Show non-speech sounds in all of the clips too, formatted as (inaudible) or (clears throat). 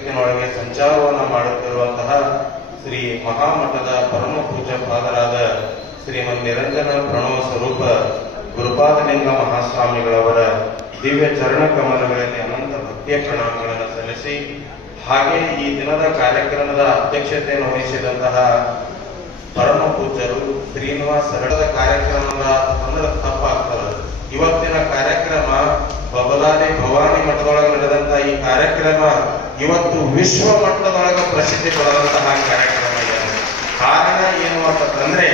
ಜಗತ್ತಿನೊಳಗೆ ಸಂಚಾರವನ್ನು ಮಾಡುತ್ತಿರುವಂತಹ ಶ್ರೀ ಮಹಾಮಠದ ಪರಮ ಪೂಜ್ಯ ಪಾದರಾದ ಶ್ರೀಮನ್ ನಿರಂಜನ ಪ್ರಣವ ಸ್ವರೂಪ ಗುರುಪಾದಲಿಂಗ ಮಹಾಸ್ವಾಮಿಗಳವರ ದಿವ್ಯ ಚರಣ ಕಮಲಗಳಲ್ಲಿ ಅನಂತ ಭಕ್ತಿಯ ಪ್ರಣಾಮಗಳನ್ನು ಸಲ್ಲಿಸಿ, ಹಾಗೆ ಈ ದಿನದ ಕಾರ್ಯಕ್ರಮದ ಅಧ್ಯಕ್ಷತೆಯನ್ನು ವಹಿಸಿದಂತಹ ಪರಮ ಪೂಜ್ಯರು ಶ್ರೀನಿವಾಸ ಸರಳದ ಕಾರ್ಯಕ್ರಮದ ಅಂದ್ರೆ ತಪ್ಪಾಗ್ತದೆ ಇವತ್ತಿನ ಕಾರ್ಯಕ್ರಮ ಬಬಲಾದಿ ಭವಾನಿ ಮಠದೊಳಗೆ ನಡೆದಂತಹ ಈ ಕಾರ್ಯಕ್ರಮ ಇವತ್ತು ವಿಶ್ವ ಮಟ್ಟದೊಳಗೆ ಪ್ರಸಿದ್ಧಿ ಪಡೆದಂತಹ ಕಾರ್ಯಕ್ರಮ ಇದೆ. ಕಾರಣ ಏನು ಅಂತಂದ್ರೆ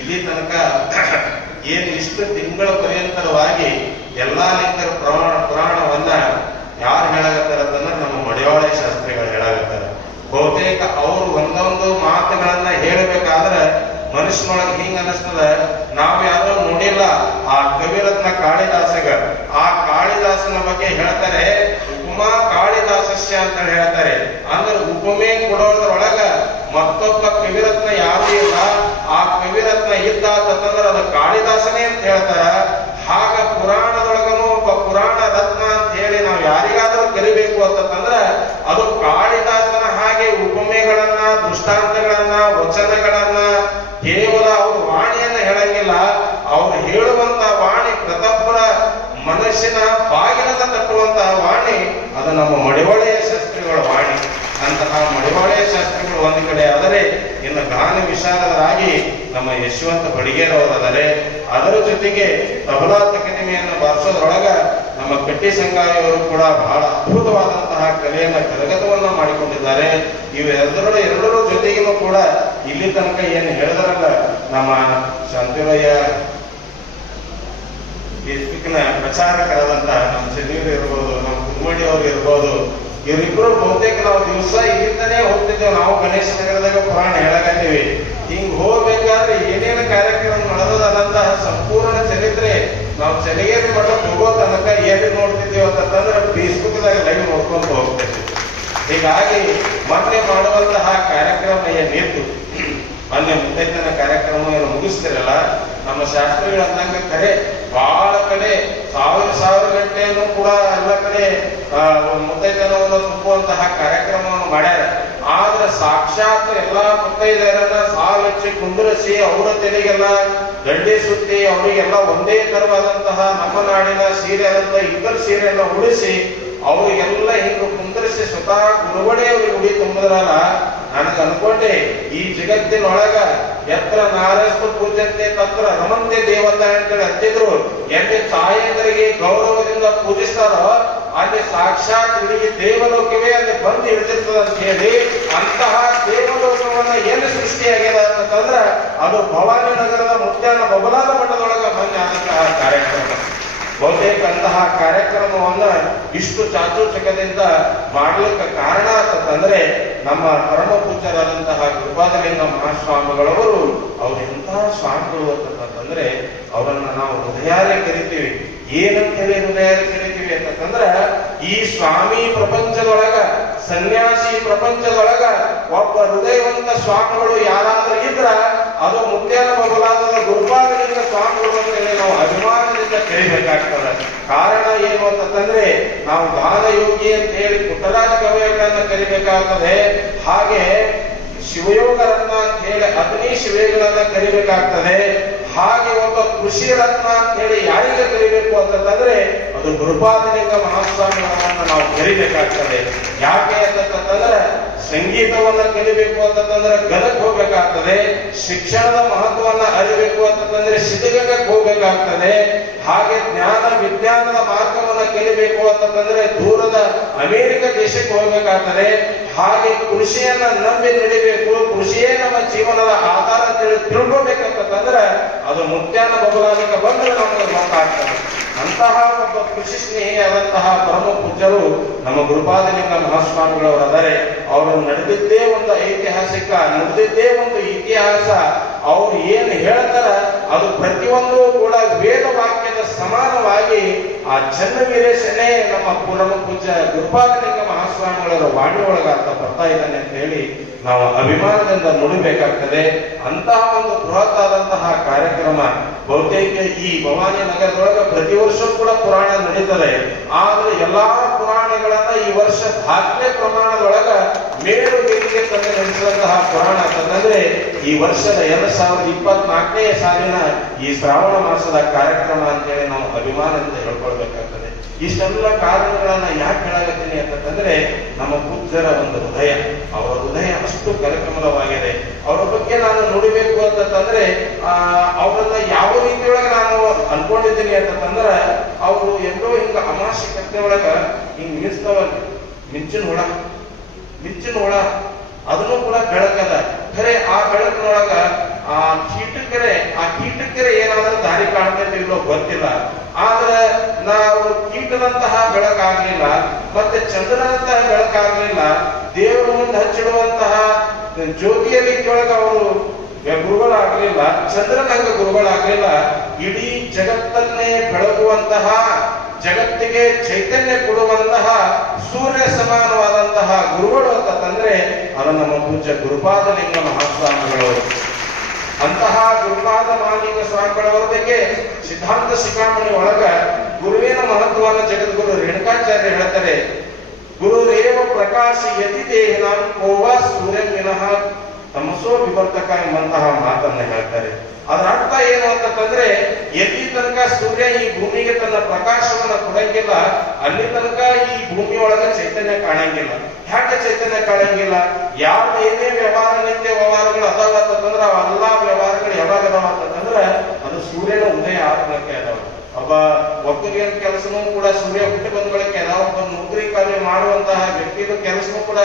ಇಲ್ಲಿ ತನಕ (clears throat) ಏನು ಇಷ್ಟು ತಿಂಗಳ ಪರ್ಯಂತರವಾಗಿ ಎಲ್ಲಾ ಲಿಂಗರ ಪ್ರಮಾಣ ಪುರಾಣವನ್ನ ಯಾರು ಹೇಳಾಗತ್ತಾರ ಅಂತಂದ್ರೆ ನಮ್ಮ ಮಡಿವಾಳಿ ಶಾಸ್ತ್ರಿಗಳು ಹೇಳಾಗತ್ತಾರ ಬಹುತೇಕ ಅವರು ಒಂದೊಂದು ಮಾತುಗಳನ್ನ ಹೇಳಬೇಕಾದ್ರೆ ಮನುಷ್ಯನೊಳಗೆ ಹಿಂಗ ಅನಿಸ್ತದ, ನಾವು ಯಾರೋ ನೋಡಿಲ್ಲ, ಆ ಕವಿರತ್ನ ಕಾಳಿದಾಸಗ, ಆ ಕಾಳಿದಾಸನ ಬಗ್ಗೆ ಹೇಳ್ತಾರೆ ಉಪಮಾ ಕಾಳಿದಾಸಸ್ಯ ಅಂತ ಹೇಳ್ತಾರೆ. ಅಂದ್ರೆ ಉಪಮೆ ಕೊಡೋದ್ರೊಳಗ ಮತ್ತೊಬ್ಬ ಕವಿರತ್ನ ಯಾರು ಇಲ್ಲ. ಆ ಕವಿರತ್ನ ಇದ್ದ ಅಂತಂದ್ರೆ ಅದು ಕಾಳಿದಾಸನೇ ಅಂತ ಹೇಳ್ತಾರ. ಹಾಗ ಪುರಾಣದೊಳಗನು ಒಬ್ಬ ಪುರಾಣ ರತ್ನ ಅಂತ ಹೇಳಿ ನಾವು ಯಾರಿಗಾದ್ರೂ ಕರಿಬೇಕು ಅಂತಂದ್ರ ಅದು ಕಾಳಿದಾಸನ ಹಾಗೆ ಉಪಮೆಗಳನ್ನ, ದೃಷ್ಟಾಂತಗಳನ್ನ, ವಚನಗಳನ್ನ, ಕೇವಲ ಅವ್ರ ವಾಣಿಯನ್ನ ಹೇಳಂಗಿಲ್ಲ. ಅವ್ರು ಹೇಳುವಂತ ವಾಣಿ ಪ್ರತೊಬ್ಬರ ಮನಸ್ಸಿನ ಬಾಗಿಲದ ತಟ್ಟುವಂತಹ ವಾಣಿ, ಅದು ನಮ್ಮ ಮಡಿವಾಳೆಯ ಶಾಸ್ತ್ರಿಗಳ ವಾಣಿ. ಅಂತಹ ಮಡಿವಾಳೆಯ ಶಾಸ್ತ್ರಿಗಳು ಒಂದು ಕಡೆ ಆದರೆ, ಇನ್ನು ಗಾನ ವಿಶಾರದರಾಗಿ ನಮ್ಮ ಯಶವಂತ ಬಡಿಗೇರವರಾದರೆ, ಅದರ ಜೊತೆಗೆ ತಬಲಾ ಅಕಾಡೆಮಿಯನ್ನು ಬಾರಿಸೋದ್ರೊಳಗ ನಮ್ಮ ಕಟ್ಟಿ ಸಂಗಾಯಿಯವರು ಕೂಡ ಬಹಳ ಅದ್ಭುತವಾದಂತಹ ಕಲೆಯನ್ನ, ಕರಗತವನ್ನ ಮಾಡಿಕೊಂಡಿದ್ದಾರೆ. ಇವೆರಡರ ಎರಡರ ಜೊತೆಗಿನೂ ಕೂಡ ಇಲ್ಲಿ ತನಕ ಏನು ಹೇಳಿದ್ರಲ್ಲ, ನಮ್ಮ ಶಾಂತಿರಯ್ಯ ಫೇಸ್ಬುಕ್ನ ಪ್ರಚಾರಕರಾದಂತಹ ನಮ್ಮ ಚೆನ್ನೂರು ಇರ್ಬೋದು, ನಮ್ಮ ಕುಮ್ಮಡಿ ಅವರು ಇರ್ಬೋದು ಇವರಿಬ್ಬರು ಬಹುತೇಕ ನಾವು ದಿವಸ ಇಲ್ಲಿಂದನೇ ಹೋಗ್ತಿದ್ದೇವೆ. ನಾವು ಗಣೇಶ ನಗರದಾಗ ಪುರಾಣ ಹೇಳಕತ್ತೀವಿ. ಹಿಂಗ್ ಹೋಗ್ಬೇಕಾದ್ರೆ ಏನೇನು ಕಾರ್ಯಕ್ರಮ ನಡೆದದಂತಹ ಸಂಪೂರ್ಣ ಚರಿತ್ರೆ ನಾವು ಚಲಿಗೇರಿ ಮಠಕ್ಕೆ ಹೋಗೋ ತನಕ ಎಲ್ಲಿ ನೋಡ್ತಿದ್ದೇವೆ ಅಂತಂದ್ರೆ ಫೇಸ್ಬುಕ್ದಾಗ ಲೈವ್ ನೋಡ್ಕೊಂಡು ಹೋಗ್ತಿದ್ವಿ. ಹೀಗಾಗಿ ಮೊನ್ನೆ ಮಾಡುವಂತಹ ಕಾರ್ಯಕ್ರಮ ಏನಿತ್ತು ಮೊನ್ನೆ ಮುತ್ತೈತನ ಕಾರ್ಯಕ್ರಮವನ್ನು ಮುಗಿಸ್ತಿರಲ್ಲ, ನಮ್ಮ ಶಾಸ್ತ್ರಗಳು ಅಂದಂಗ ಕರೆ ಬಹಳ ಕಡೆ ಸಾವಿರ ಸಾವಿರ ಗಂಟೆಯನ್ನು ಕೂಡ ಎಲ್ಲ ಕಡೆ ಮುತ್ತೈತನವನ್ನು ತುಂಬುವಂತಹ ಕಾರ್ಯಕ್ರಮವನ್ನು ಮಾಡ್ಯಾರ. ಆದ್ರೆ ಸಾಕ್ಷಾತ್ ಎಲ್ಲಾ ಮುತ್ತೈದೆಯರನ್ನ ಸಾಲಚ್ಚಿ ಕುಂದರಿಸಿ ಅವರ ತೆರಿಗೆಲ್ಲ ಗಂಡಿ ಸುತ್ತಿ ಅವರಿಗೆಲ್ಲ ಒಂದೇ ತರವಾದಂತಹ ನಮ್ಮ ನಾಡಿನ ಸೀರೆ ಅಂತ ಇಬ್ಬರು ಸೀರೆಯನ್ನು ಉಡಿಸಿ ಅವರಿಗೆಲ್ಲ ಹಿಂಗ ಕುಂದರಿಸಿ ಸ್ವತಃ ಅವ್ರಿಗೆ ಉಡಿ ತುಂಬಿದ್ರಲ್ಲ ನನಗೆ ಅನ್ಕೊಂಡೆ ಈ ಜಗತ್ತಿನೊಳಗ ಎತ್ರ ನಾರಸ್ತು ಪೂಜಂತೆ ತತ್ರ ರಮಂತೆ ದೇವತಾ ಅಂತೇಳಿ ಹತ್ತಿದ್ರು ಎಲ್ಲಿ ತಾಯಂದರಿಗೆ ಗೌರವದಿಂದ ಪೂಜಿಸ್ತಾರೋ, ಅಲ್ಲಿ ಸಾಕ್ಷಾತ್ ಇಡೀ ದೇವಲೋಕವೇ ಅಲ್ಲಿ ಬಂದು ಇಳಿದಿರ್ತದ ಅಂತ ಹೇಳಿ, ಅಂತಹ ದೇವಲೋಕವನ್ನ ಏನು ಸೃಷ್ಟಿಯಾಗ್ಯದ ಅಂತಂದ್ರ ಅದು ಭವಾನಿ ನಗರದ ಮುತ್ಯಾನ ಬಬಲಾದ ಮಠದೊಳಗ ಬಂದಂತಹ ಕಾರ್ಯಕ್ರಮ. ಬಹುತೇಕ ಅಂತಹ ಕಾರ್ಯಕ್ರಮವನ್ನ ಇಷ್ಟು ಚಾಚೂಚಕದಿಂದ ಮಾಡಲಿಕ್ಕೆ ಕಾರಣ ಅಂತಂದ್ರೆ ನಮ್ಮ ಪರಮ ಪೂಜ್ಯರಾದಂತಹ ಕೃಪಾದಲಿಂಗ ಮಹಾಸ್ವಾಮಿಗಳವರು ಅವ್ರು ಎಂತಹ ಸ್ವಾಮಿಗಳು ಅಂತಂದ್ರೆ ಅವರನ್ನ ನಾವು ಹೃದಯಾಲೆ ಕರಿತೀವಿ ಏನಂತ ಹೇಳಿ ಹೃದಯಾಲೆ ಕರಿತೀವಿ ಅಂತಂದ್ರ ಈ ಸ್ವಾಮಿ ಪ್ರಪಂಚದೊಳಗ, ಸನ್ಯಾಸಿ ಪ್ರಪಂಚದೊಳಗ ಒಬ್ಬ ಹೃದಯವಂತ ಸ್ವಾಮಿಗಳು ಯಾರಾದ್ರೂ ಇದ್ರ ಅದು ಮುತ್ಯಾನ ಮೊದಲಾದ ದುರ್ಭಾಗ್ಯದಿಂದ ಸ್ವಾಮಿಗಳು ಅಂತ ನಾವು ಅಭಿಮಾನದಿಂದ ಕರಿಬೇಕಾಗ್ತದೆ ಕಾರಣ ಏನು ಅಂತಂದ್ರೆ ನಾವು ದಾನ ಯೋಗಿ ಅಂತ ಹೇಳಿ ಪುಟ್ಟರಾಜ ಕವಿಗಳನ್ನ ಕರಿಬೇಕಾಗ್ತದೆ. ಹಾಗೆ ಶಿವಯೋಗ ರತ್ನ ಅಂತ ಹೇಳಿ ಅಗ್ನಿ ಶಿವೆಗಳನ್ನ ಕರಿಬೇಕಾಗ್ತದೆ. ಹಾಗೆ ಒಬ್ಬ ಕೃಷಿ ರತ್ನ ಅಂತ ಹೇಳಿ ಯಾರಿಗೆ ಕರಿಬೇಕು ಅಂತಂದ್ರೆ ಅದು ಗುರುಪಾದಲಿಂಗ ಮಹಾಸ್ವಾಮಿಗಳನ್ನ ನಾವು ಕರಿಬೇಕಾಗ್ತದೆ. ಯಾಕೆ ಅಂತಂದ್ರೆ ಸಂಗೀತವನ್ನ ಕಲಿಬೇಕು ಅಂತಂದ್ರೆ ಗದಕ್ ಹೋಗ್ಬೇಕಾಗ್ತದೆ ಶಿಕ್ಷಣದ ಮಹತ್ವವನ್ನು ಅರಿಬೇಕು ಅಂತಂದ್ರೆ ಸಿದ್ಧಗಂಗಕ್ಕೆ ಹೋಗ್ಬೇಕಾಗ್ತದೆ. ಹಾಗೆ ಜ್ಞಾನ, ವಿಜ್ಞಾನದ ಮಾರ್ಗವನ್ನ ಕಲಿಬೇಕು ಅಂತಂದ್ರೆ ದೂರದ ಅಮೆರಿಕ ದೇಶಕ್ಕೆ ಹೋಗ್ಬೇಕಾಗ್ತದೆ. ಹಾಗೆ ಕೃಷಿಯನ್ನ ನಂಬಿ ನಡಿಬೇಕು, ಕೃಷಿಯೇ ನಮ್ಮ ಜೀವನದ ಆಧಾರ ತಿಳಿ ತಿಳ್ಕೊಬೇಕಂತಂದ್ರೆ ಅದು ಮುಖ್ಯಾನ ಬಬಲಾಲಿಕ ಬಂದ್ರೆ ನಮಗೆ ಗೊತ್ತಾಗ್ತದೆ. ಅಂತಹ ಒಬ್ಬ ಕೃಷಿ ಸ್ನೇಹಿಯಾದಂತಹ ಪರಮ ಪೂಜ್ಯರು ನಮ್ಮ ಗುರುಪಾದಲಿಂಗ ಮಹಾಸ್ವಾಮಿಗಳವರಾದರೆ ಅವರು ನಡೆದಿದ್ದೇ ಒಂದು ಐತಿಹಾಸಿಕ, ನಡೆದಿದ್ದೇ ಒಂದು ಇತಿಹಾಸ, ಅವ್ರು ಏನು ಹೇಳ್ತಾರ ಅದು ಪ್ರತಿಯೊಂದು ಕೂಡ ವೇದ ವಾಕ್ಯದ ಸಮಾನವಾಗಿ ಆ ಚನ್ನವೀರೇಶನೇ ನಮ್ಮ ಪೂರ್ಣ ಪೂಜ್ಯ ಗುರುಪಾದಲಿಂಗ ಮಹಾಸ್ವಾಮಿಗಳವರ ವಾಣಿ ಒಳಗ ಅಂತ ಬರ್ತಾ ಇದ್ದಾನೆ ಅಂತ ಹೇಳಿ ನಾವು ಅಭಿಮಾನದಿಂದ ನುಡಿಬೇಕಾಗ್ತದೆ. ಅಂತಹ ಒಂದು ಬೃಹತ್ ಆದಂತಹ ಕಾರ್ಯಕ್ರಮ ಬಹುತೇಕ ಈ ಭವಾನಿ ನಗರದೊಳಗೆ ಪ್ರತಿ ವರ್ಷ ಕೂಡ ಪುರಾಣ ನಡೀತದೆ. ಆದ್ರೆ ಎಲ್ಲಾ ಪುರಾಣಗಳನ್ನ ಈ ವರ್ಷ ದಾಖಲೆ ಪ್ರಮಾಣದೊಳಗ ಮೇಲು ಗೆಲ್ಲಿಗೆ ತಂದು ನಡೆಸಿದಂತಹ ಪುರಾಣ ಅಂತಂದ್ರೆ ಈ ವರ್ಷದ ಎರಡ್ ಸಾವಿರದ ಇಪ್ಪತ್ನಾಲ್ಕನೇ ಸಾಲಿನ ಈ ಶ್ರಾವಣ ಮಾಸದ ಕಾರ್ಯಕ್ರಮ ಅಂತೇಳಿ ನಾವು ಅಂತ ಹೇಳ್ಕೊಳ್ಬೇಕಾಗ್ತದೆ. ಇಷ್ಟೆಲ್ಲ ಕಾರಣಗಳನ್ನ ಯಾಕೆ ಹೇಳಾಗತ್ತೀನಿ ಅಂತಂದ್ರೆ ನಮ್ಮ ಪೂಜ್ಯರ ಒಂದು ಹೃದಯ. ಅವರ ಹೃದಯ ಅಷ್ಟು ಕಲಕಮಲವಾಗಿದೆ ಅವರ ಬಗ್ಗೆ ನಾನು ನುಡಿಬೇಕು ಅಂತಂದ್ರೆ ಆ, ಅವರನ್ನ ಯಾವ ರೀತಿಯೊಳಗೆ ನಾನು ಅನ್ಕೊಂಡಿದ್ದೀನಿ ಅಂತಂದ್ರೆ ಅವರು ಎಲ್ಲೋ ಹಿಂಗ ಅಮಾಸಿ ಒಳಗ ಹಿಂಗ್ ಮಿಂಚ್ತಾವಲ್ಲ ಮಿಂಚಿನ ಹುಳ. ಮಿಂಚಿನ ಹುಳ. ಅದನ್ನು ಕೂಡ ಬೆಳಕದ. ಖರೆ ಆ ಬೆಳಕಿನೊಳಗ ಆ ಕೀಟಕರೆ ಆ ಕೀಟಕರೆ ಏನಾದ್ರೂ ದಾರಿ ಕಾಣ್ತೈತೆ ಇಲ್ಲೋ ಗೊತ್ತಿಲ್ಲ. ಆದ್ರೆ ನಾವು ಕೀಟದಂತಹ ಬೆಳಕಾಗ್ಲಿಲ್ಲ, ಮತ್ತೆ ಚಂದ್ರನಂತಹ ಬೆಳಕಾಗ್ಲಿಲ್ಲ, ದೇವರ ಮುಂದೆ ಹಚ್ಚಿಡುವಂತಹ ಜ್ಯೋತಿಯಲ್ಲಿ ಕೆಳಗೆ ಅವರು ಗುರುಗಳಾಗ್ಲಿಲ್ಲ ಚಂದ್ರನಂಗ ಗುರುಗಳಾಗ್ಲಿಲ್ಲ, ಇಡೀ ಜಗತ್ತನ್ನೇ ಬೆಳಗುವಂತಹ, ಜಗತ್ತಿಗೆ ಚೈತನ್ಯ ಕೊಡುವಂತಹ, ಸೂರ್ಯ ಸಮಾನವಾದಂತಹ ಗುರುಗಳು ಅಂತಂದ್ರೆ ಅದು ನಮ್ಮ ಪೂಜ್ಯ ಗುರುಪಾದಲಿಂಗ ಮಹಾಸ್ವಾಮಿಗಳು. ಅಂತಹ ಗುರುಪಾದ ಮಾಲಿಂಗ ಸ್ವಾಮಿಗಳವರ ಬಗ್ಗೆ ಸಿದ್ಧಾಂತ ಶಿಖಾಮಣಿ ಒಳಗ ಗುರುವಿನ ಮಹತ್ವವನ್ನು ಜಗದ್ಗುರು ರೇಣುಕಾಚಾರ್ಯ ಹೇಳ್ತಾರೆ, ಗುರುರೇವ ಪ್ರಕಾಶ ಯತಿ ದೇಹಿನಾಂ ಕೋವ ಸೂರ್ಯ ವಿನಃ. ತಮಸೋ ವಿವರ್ತಕ ಎಂಬಂತಹ ಮಾತನ್ನ ಹೇಳ್ತಾರೆ. ಅದರ ಅರ್ಥ ಏನು ಅಂತಂದ್ರೆ ಎಲ್ಲಿ ತನಕ ಸೂರ್ಯ ಈ ಭೂಮಿಗೆ ತನ್ನ ಪ್ರಕಾಶವನ್ನ ಕೊಡಂಗಿಲ್ಲ, ಅಲ್ಲಿ ತನಕ ಈ ಭೂಮಿಯೊಳಗ ಚೈತನ್ಯ ಕಾಣಂಗಿಲ್ಲ. ಯಾಕೆ ಚೈತನ್ಯ ಕಾಣಂಗಿಲ್ಲ? ಯಾವ ಏನೇ ವ್ಯವಹಾರ, ನಿತ್ಯ ವ್ಯವಹಾರಗಳು ಅದಾವ ಅಂತಂದ್ರೆ, ಅವೆಲ್ಲಾ ವ್ಯವಹಾರಗಳು ಯಾವಾಗ ಅದಾವ ಅಂತಂದ್ರ, ಅದು ಸೂರ್ಯನ ಉದಯ ಆಗಲಿಕ್ಕೆ ಅದಾವ. ಒಬ್ಬ ಒಕ್ಕಲಿಗನ ಕೆಲಸನೂ ಕೂಡ ಸೂರ್ಯ ಹುಟ್ಟಿ ಬಂದ ಬಳಿಕ ನಾವು ಒಬ್ಬ ನೌಕರಿ ಕಾರ್ಯ ಮಾಡುವಂತಹ ವ್ಯಕ್ತಿಯ ಕೆಲಸನೂ ಕೂಡ,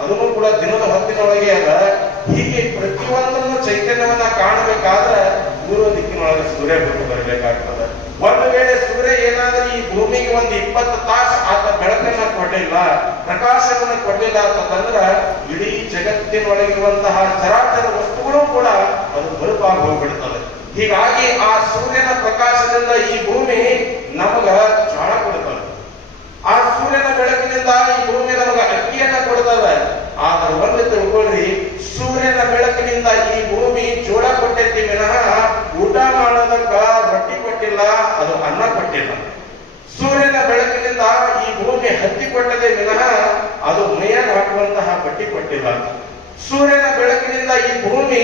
ಅದನ್ನು ಕೂಡ ದಿನದ ಹೊತ್ತಿನೊಳಗೆ ಅದ. ಹೀಗೆ ಪ್ರತಿಯೊಂದನ್ನು ಚೈತನ್ಯವನ್ನ ಕಾಣಬೇಕಾದ್ರೆ ಪೂರ್ವ ದಿಕ್ಕಿನೊಳಗೆ ಸೂರ್ಯ ಬಿಟ್ಟು ಬರಬೇಕಾಗ್ತದೆ. ಒಂದು ವೇಳೆ ಸೂರ್ಯ ಏನಾದ್ರೂ ಈ ಭೂಮಿಗೆ ಒಂದು ಇಪ್ಪತ್ತು ತಾಸು ಆತ ಬೆಳಕನ್ನ ಕೊಡಲಿಲ್ಲ, ಪ್ರಕಾಶವನ್ನ ಕೊಡಲಿಲ್ಲ ಅಂತಂದ್ರ ಇಡೀ ಜಗತ್ತಿನೊಳಗಿರುವಂತಹ ಚರಾಚರ ವಸ್ತುಗಳು ಕೂಡ ಅದು ಬರುಪಾಗಿ ಹೋಗ್ಬಿಡ್ತದೆ. ಹೀಗಾಗಿ ಆ ಸೂರ್ಯನ ಪ್ರಕಾಶದಿಂದ ಈ ಭೂಮಿ ನಮಗ ಜ್ವಾಳ ಕೊಡ್ತದೆ. ಆ ಸೂರ್ಯನ ಬೆಳಕಿನಿಂದ ಈ ಭೂಮಿ ನಮಗ ಅಕ್ಕಿಯನ್ನ ಕೊಡ್ತದೆ. ಆದ್ರೆ ಒಂದು ತಿಳ್ಕೊಳ್ರಿ ಸೂರ್ಯನ ಬೆಳಕಿನಿಂದ ಈ ಭೂಮಿ ಜೋಳ ಕೊಟ್ಟೈತಿ ವಿನಃ ಊಟ ಮಾಡೋದಕ್ಕ ರೊಟ್ಟಿ ಕೊಟ್ಟಿಲ್ಲ, ಅದು ಅನ್ನ ಕೊಟ್ಟಿಲ್ಲ. ಸೂರ್ಯನ ಬೆಳಕಿನಿಂದ ಈ ಭೂಮಿ ಹತ್ತಿ ಕೊಟ್ಟದೆ ವಿನಃ ಅದು ಮೈಯಾಗ ಹಾಕುವಂತಹ ಬಟ್ಟಿ ಕೊಟ್ಟಿಲ್ಲ. ಸೂರ್ಯನ ಬೆಳಕಿನಿಂದ ಈ ಭೂಮಿ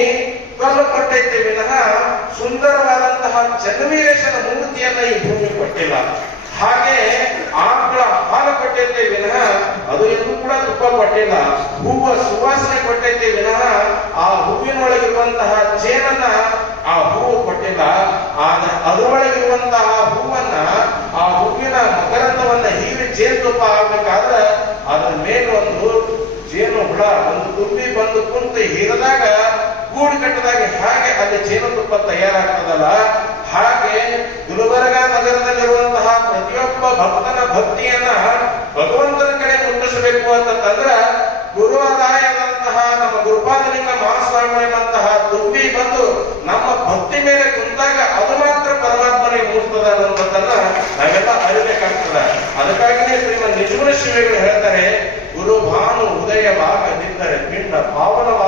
ಕಲ್ಲು ಕೊಟ್ಟೈತೆ ವಿನಃ ಸುಂದರವಾದಂತಹ ಚನ್ನವೀರೇಶನ ಮೂರ್ತಿಯನ್ನ ಈ ಭೂಮಿ ಕೊಟ್ಟಿಲ್ಲ. ಹಾಗೆ ಆಕಳ ಹಾಲು ಕೊಟ್ಟೈತೆ ವಿನಃ ಅದು ಎಂದೂ ಕೂಡ ತುಪ್ಪ ಕೊಟ್ಟಿಲ್ಲ. ಹೂವ ಸುವಾಸನೆ ಕೊಟ್ಟೈತೆ ವಿನಃ ಆ ಹೂವಿನೊಳಗಿರುವಂತಹ ಚೇನನ್ನ ಆ ಹೂವು ಕೊಟ್ಟಿಲ್ಲ. ಆದ್ರೆ ಅದರೊಳಗಿರುವಂತಹ ಹೂವನ್ನ, ಆ ಹೂವಿನ ಮಕರಂದವನ್ನ ಹೀರಿ ಜೇನುತುಪ್ಪ ಆಗ್ಬೇಕಾದ್ರೆ ಅದ್ರ ಮೇಲೆ ಒಂದು ಜೇನು ಹುಳ, ಒಂದು ತುಂಬಿ ಬಂದು ಕುಂತು ಹೀರದಾಗ ಗೂಡು ಕಟ್ಟದಾಗ ಹಾಗೆ ಅಲ್ಲಿ ಜೇನುತುಪ್ಪ ತಯಾರಾಗ್ತದಲ್ಲ. ಹಾಗೆ ಗುಲ್ಬರ್ಗ ನಗರದಲ್ಲಿರುವಂತಹ ಪ್ರತಿಯೊಬ್ಬ ಭಕ್ತನ ಭಕ್ತಿಯನ್ನ ಭಗವಂತನ ಕಡೆ ಅಂತಂದ್ರೆ ಗುರುವಾದಾಯದಂತಹ ನಮ್ಮ ಗುರುಪಾದಲಿಂಗ ಮಹಾಸ್ವಾಮಿಗಳಂತಹ ದುಂಬಿ ಬಂದು ನಮ್ಮ ಭಕ್ತಿ ಮೇಲೆ ಕುಂತಾಗ ಅದು ಮಾತ್ರ ಪರಮಾತ್ಮನಿಗೆ ಮೂಡ್ತದ ಅನ್ನೋದನ್ನ ನಾವೆಲ್ಲ ಅರಿಬೇಕಾಗ್ತದ. ಅದಕ್ಕಾಗಿನೇ ಶ್ರೀಮನ್ ನಿಜಗುಣ ಶಿವಿಗಳು ಹೇಳ್ತಾರೆ ಗುರು ಭಾನು ಉದಯ ಉದಯವಾಗದಿದ್ದರೆ ಪಿಂಡ ಪಾವನವಾಗದು